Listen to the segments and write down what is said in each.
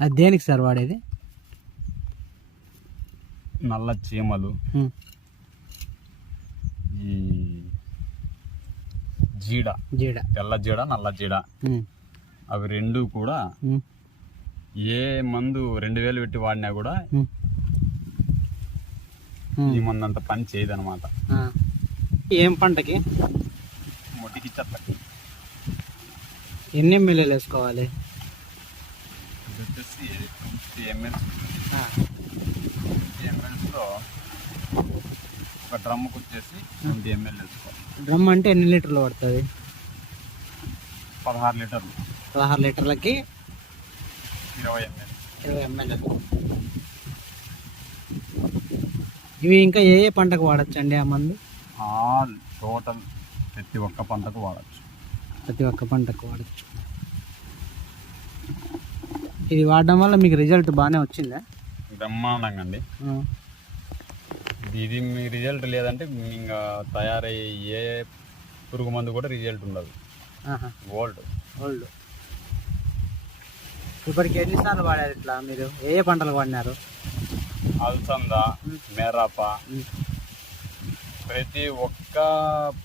అది దేనికి సార్ వాడేది? నల్ల చీమలు, ఈ జీడ, తెల్ల జీడ, నల్ల జీడ, అవి రెండు కూడా ఏ మందు 2000 పెట్టి వాడినా కూడా ఈ మందు అంత పని చేయదు అనమాట. ఏం పంటకి? మొటికి చెట్లకి. ఎన్ని ఎంఎల్ఏలు వేసుకోవాలి? ఇది వచ్చేసి 50 ml. ఎంఎల్స్లో ఒక డ్రమ్కి వచ్చేసి 20 ml వేసుకోవాలి. డ్రమ్ అంటే ఎన్ని లీటర్లు పడుతుంది? 16 లీటర్లు. 16 లీటర్లకి 20 ml. 20 ml. ఇవి ఇంకా ఏ ఏ పంటకు వాడచ్చు అండి ఆ మందు? ఆల్ టోటల్ ప్రతి ఒక్క పంటకు వాడచ్చు. ప్రతి ఒక్క పంటకు వాడచ్చు. ఇది వాడడం వల్ల మీకు రిజల్ట్ బాగానే వచ్చిందా? బ్రహ్మాండంగా అండి. ఇది మీ రిజల్ట్ లేదంటే ఇంకా తయారయ్యే ఏ పురుగు మందు కూడా రిజల్ట్ ఉండదు. గోల్డ్. ఇప్పటికి ఎన్నిసార్లు వాడారు ఇట్లా? మీరు ఏ పంటలకు వాడినారు? అలసంద, మిరప, ప్రతి ఒక్క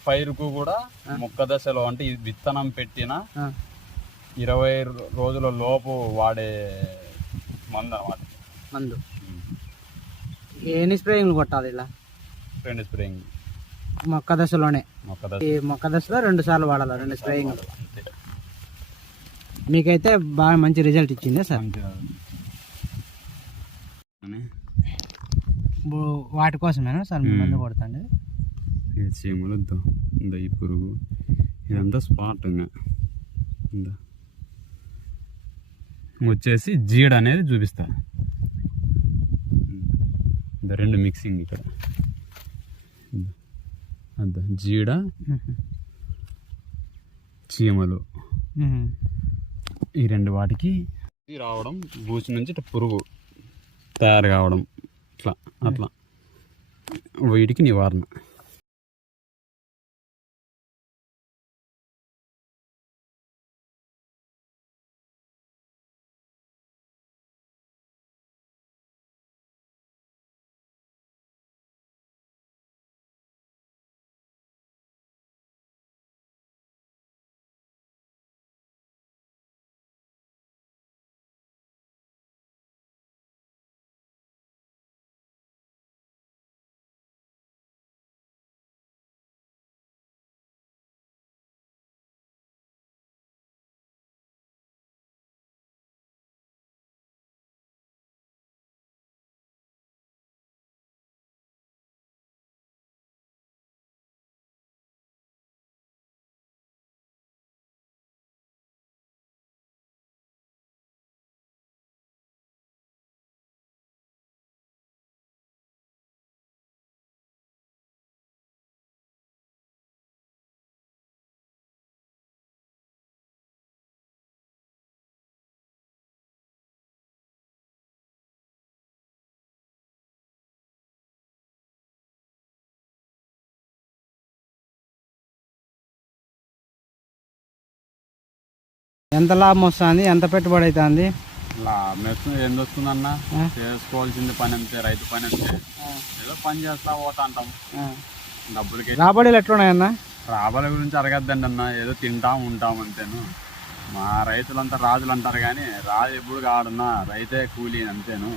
పైరుకు కూడా మొక్క దశలో అంటే విత్తనం పెట్టిన 20 రోజుల లోపు వాడే మందు అన్నమాట. మందు ఎన్ని స్ప్రేయింగ్లు కొట్టాలి ఇలా? 2 స్ప్రేయింగ్. మొక్క దశలోనే? ఈ మొక్క దశలో 2 సార్లు వాడాలి, 2 స్ప్రేయింగ్. మీకైతే బాగా మంచి రిజల్ట్ ఇచ్చిందే సార్? వాటి కోసమేనా సార్ మందు కొడతాండి? చీమలు ఈ పురుగు ఇదంతా స్పాట్ వచ్చేసి జీడ అనేది చూపిస్తా. రెండు మిక్సింగ్ ఇక్కడ అంత జీడ, చీమలు, ఈ రెండు వాటికి రావడం, బూచి నుంచి పురుగు తయారు కావడం, అట్లా వీటికి నివారణ. ఎంత లాభం వస్తుంది? ఎంత పెట్టుబడి అవుతుంది? లాభం ఎంత వస్తుందన్న, చేసుకోవాల్సింది పని అంతే, రైతు పని అంతే. ఏదో పని చేస్తా పోతా అంటాం. డబ్బులకి రాబడిలు ఎట్లున్నాయన్న? రాబడి గురించి అడగద్దండి అన్న, ఏదో తింటాం ఉంటాం అంతేను. మా రైతులంతా రాజులు అంటారు కానీ రాజు ఎప్పుడు కాడున్నా రైతే కూలీ అంతేను.